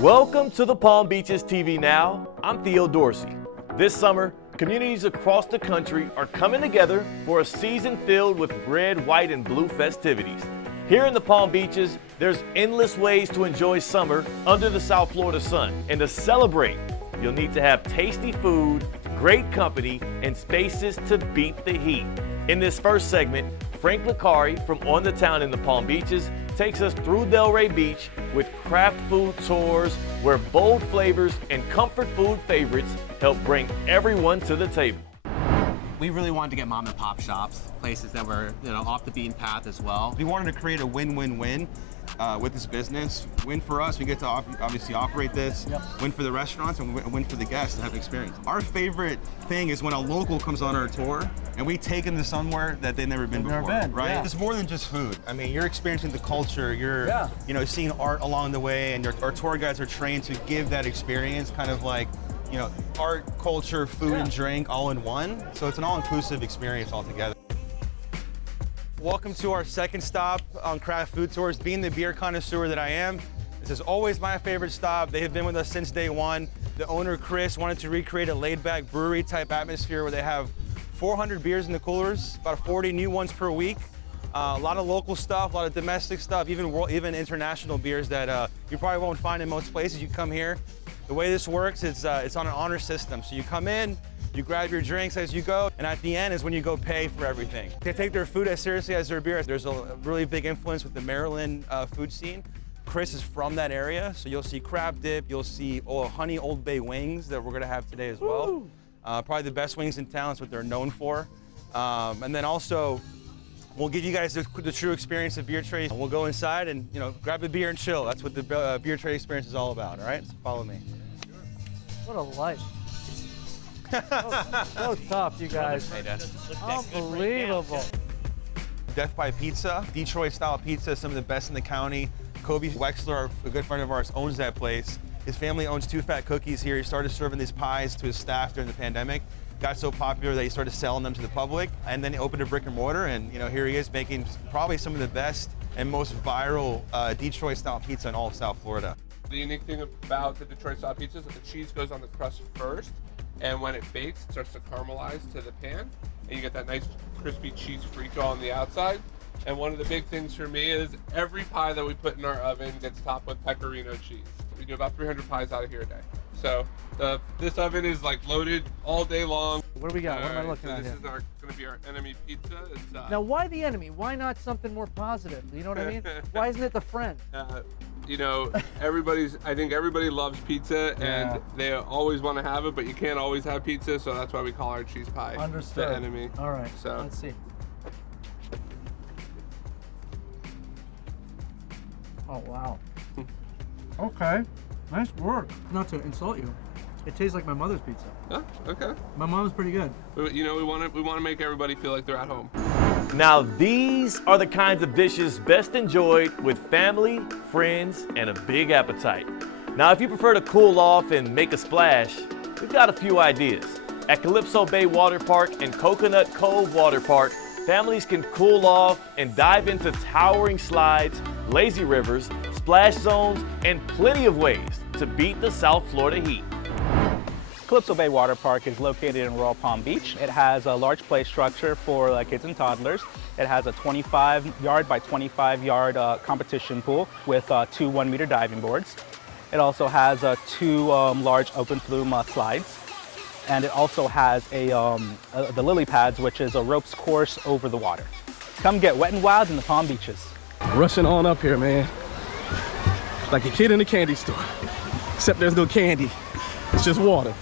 Welcome to the Palm Beaches TV Now. I'm Theo Dorsey. This summer, communities across the country are coming together for a season filled with red, white, and blue festivities. Here in the Palm Beaches, there's endless ways to enjoy summer under the South Florida sun. And to celebrate, you'll need to have tasty food, great company, and spaces to beat the heat. In this first segment, Frank Licari from On the Town in the Palm Beaches takes us through Delray Beach with craft food tours where bold flavors and comfort food favorites help bring everyone to the table. We really wanted to get mom and pop shops, places that were off the beaten path as well. We wanted to create a win-win-win with this business. Win for us, we get to obviously operate this. Yep. Win for the restaurants and win for the guests to have experience. Our favorite thing is when a local comes on our tour and we take them to somewhere that they've never been before, right? Yeah. It's more than just food. I mean, you're experiencing the culture, you're seeing art along the way, and our tour guides are trained to give that experience, kind of like, art, culture, food, and drink all in one. So it's an all-inclusive experience altogether. Welcome to our second stop on Craft Food Tours. Being the beer connoisseur that I am, this is always my favorite stop. They have been with us since day one. The owner, Chris, wanted to recreate a laid-back brewery-type atmosphere where they have 400 beers in the coolers, about 40 new ones per week. A lot of local stuff, a lot of domestic stuff, even international beers that you probably won't find in most places. You come here. The way this works, it's on an honor system. So you come in, you grab your drinks as you go, and at the end is when you go pay for everything. They take their food as seriously as their beer. There's a really big influence with the Maryland food scene. Chris is from that area, so you'll see crab dip, you'll see honey Old Bay wings that we're gonna have today as well. Probably the best wings in town, that's what they're known for. And then also, we'll give you guys the true experience of beer trade. We'll go inside and grab a beer and chill. That's what the beer trade experience is all about, all right? So follow me. What a life. so tough, you guys. Unbelievable. Death by Pizza, Detroit-style pizza, some of the best in the county. Kobe Wexler, a good friend of ours, owns that place. His family owns Two Fat Cookies here. He started serving these pies to his staff during the pandemic. Got so popular that he started selling them to the public, and then he opened a brick and mortar, and here he is making probably some of the best and most viral Detroit-style pizza in all of South Florida. The unique thing about the Detroit-style pizza is that the cheese goes on the crust first, and when it bakes, it starts to caramelize to the pan, and you get that nice crispy cheese frito on the outside. And one of the big things for me is every pie that we put in our oven gets topped with pecorino cheese. We do about 300 pies out of here a day. So this oven is like loaded all day long. What do we got? What am I looking at here? This is going to be our enemy pizza. Now, why the enemy? Why not something more positive? You know what I mean? Why isn't it the friend? I think everybody loves pizza, and they always want to have it, but you can't always have pizza, so that's why we call our cheese pie the enemy. All right, so let's see. Oh, wow. Okay, nice work. Not to insult you, it tastes like my mother's pizza. Oh, okay. My mom's pretty good. We want to make everybody feel like they're at home. Now these are the kinds of dishes best enjoyed with family, friends, and a big appetite. Now if you prefer to cool off and make a splash, we've got a few ideas. At Calypso Bay Water Park and Coconut Cove Water Park, families can cool off and dive into towering slides, lazy rivers, splash zones, and plenty of ways to beat the South Florida heat. Calypso Bay Water Park is located in Royal Palm Beach. It has a large play structure for kids and toddlers. It has a 25-yard by 25-yard competition pool with 2 1-meter diving boards. It also has 2 large open flume slides. And it also has the lily pads, which is a ropes course over the water. Come get wet and wild in the Palm Beaches. Rushing on up here, man. Like a kid in a candy store. Except there's no candy. It's just water.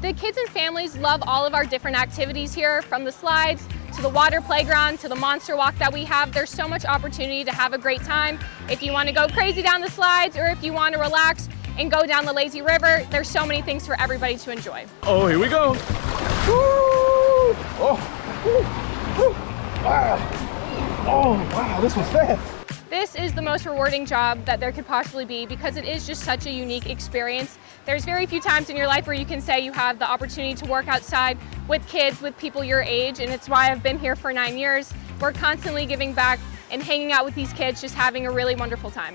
The kids and families love all of our different activities here, from the slides to the water playground to the monster walk that we have. There's so much opportunity to have a great time. If you want to go crazy down the slides, or if you want to relax and go down the lazy river, there's so many things for everybody to enjoy. Oh, here we go. Woo! Oh, woo, woo. Wow. Oh, wow, this was fast. This is the most rewarding job that there could possibly be, because it is just such a unique experience. There's very few times in your life where you can say you have the opportunity to work outside with kids, with people your age, and it's why I've been here for 9 years. We're constantly giving back and hanging out with these kids, just having a really wonderful time.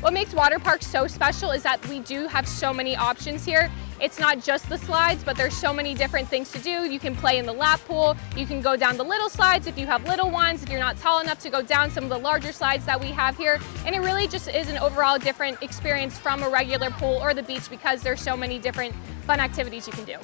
What makes water parks so special is that we do have so many options here. It's not just the slides, but there's so many different things to do. You can play in the lap pool, you can go down the little slides if you have little ones, if you're not tall enough to go down some of the larger slides that we have here. And it really just is an overall different experience from a regular pool or the beach because there's so many different fun activities you can do.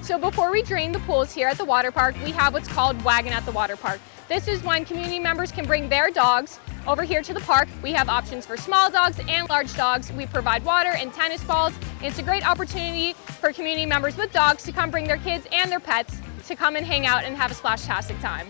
So before we drain the pools here at the water park, we have what's called Wagon at the Water Park. This is when community members can bring their dogs over here to the park. We have options for small dogs and large dogs. We provide water and tennis balls. It's a great opportunity for community members with dogs to come bring their kids and their pets to come and hang out and have a splash-tastic time.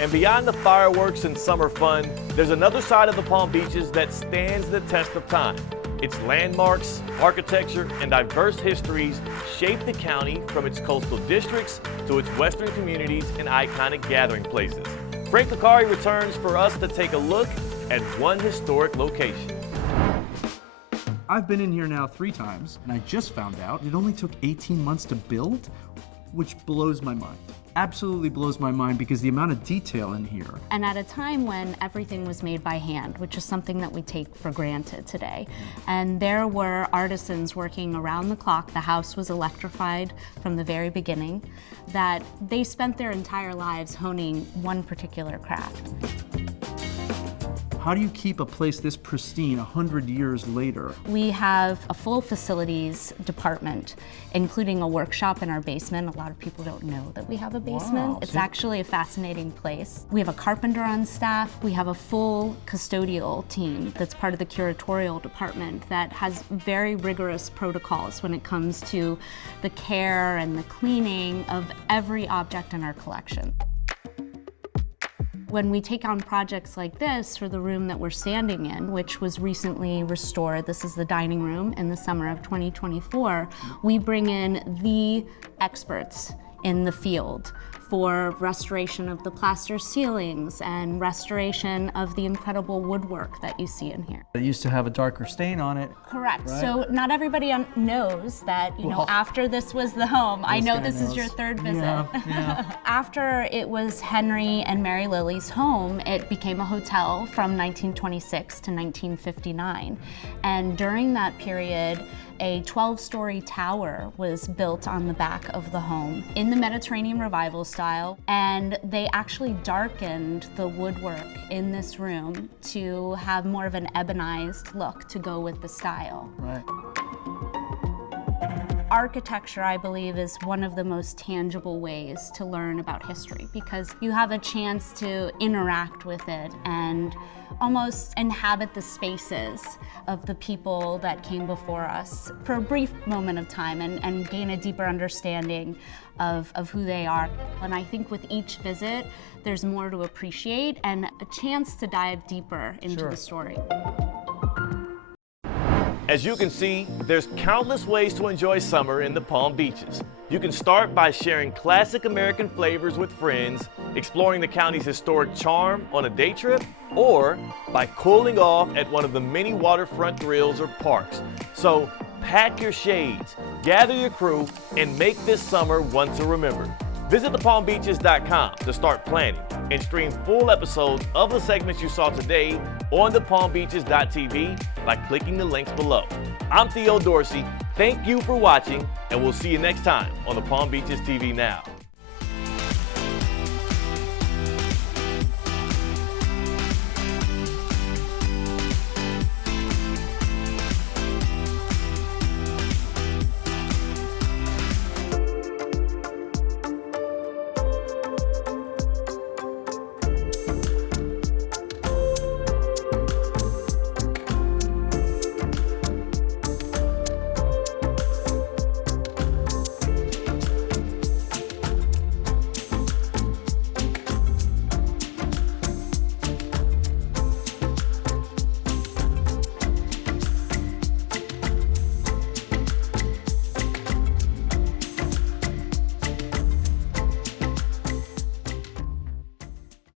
And beyond the fireworks and summer fun, there's another side of the Palm Beaches that stands the test of time. Its landmarks, architecture, and diverse histories shape the county from its coastal districts to its western communities and iconic gathering places. Frank Licari returns for us to take a look at one historic location. I've been in here now 3 times, and I just found out it only took 18 months to build, which blows my mind. Absolutely blows my mind because the amount of detail in here. And at a time when everything was made by hand, which is something that we take for granted today. And there were artisans working around the clock. The house was electrified from the very beginning, that they spent their entire lives honing one particular craft. How do you keep a place this pristine 100 years later? We have a full facilities department, including a workshop in our basement. A lot of people don't know that we have a basement. Wow. It's actually a fascinating place. We have a carpenter on staff. We have a full custodial team that's part of the curatorial department that has very rigorous protocols when it comes to the care and the cleaning of every object in our collection. When we take on projects like this for the room that we're standing in, which was recently restored, this is the dining room in the summer of 2024, we bring in the experts in the field for restoration of the plaster ceilings and restoration of the incredible woodwork that you see in here. It used to have a darker stain on it. Correct. Right. So not everybody knows that, after this was the home. I know this is your 3rd visit. Yeah. After it was Henry and Mary Lily's home, it became a hotel from 1926 to 1959. And during that period, a 12-story tower was built on the back of the home in the Mediterranean Revival style, and they actually darkened the woodwork in this room to have more of an ebonized look to go with the style. Right. Architecture, I believe, is one of the most tangible ways to learn about history because you have a chance to interact with it and almost inhabit the spaces of the people that came before us for a brief moment of time and gain a deeper understanding of who they are. And I think with each visit, there's more to appreciate and a chance to dive deeper into the story. As you can see, there's countless ways to enjoy summer in the Palm Beaches. You can start by sharing classic American flavors with friends, exploring the county's historic charm on a day trip, or by cooling off at one of the many waterfront grills or parks. So pack your shades, gather your crew, and make this summer one to remember. Visit thepalmbeaches.com to start planning and stream full episodes of the segments you saw today on thepalmbeaches.tv by clicking the links below. I'm Theo Dorsey. Thank you for watching, and we'll see you next time on the Palm Beaches TV Now.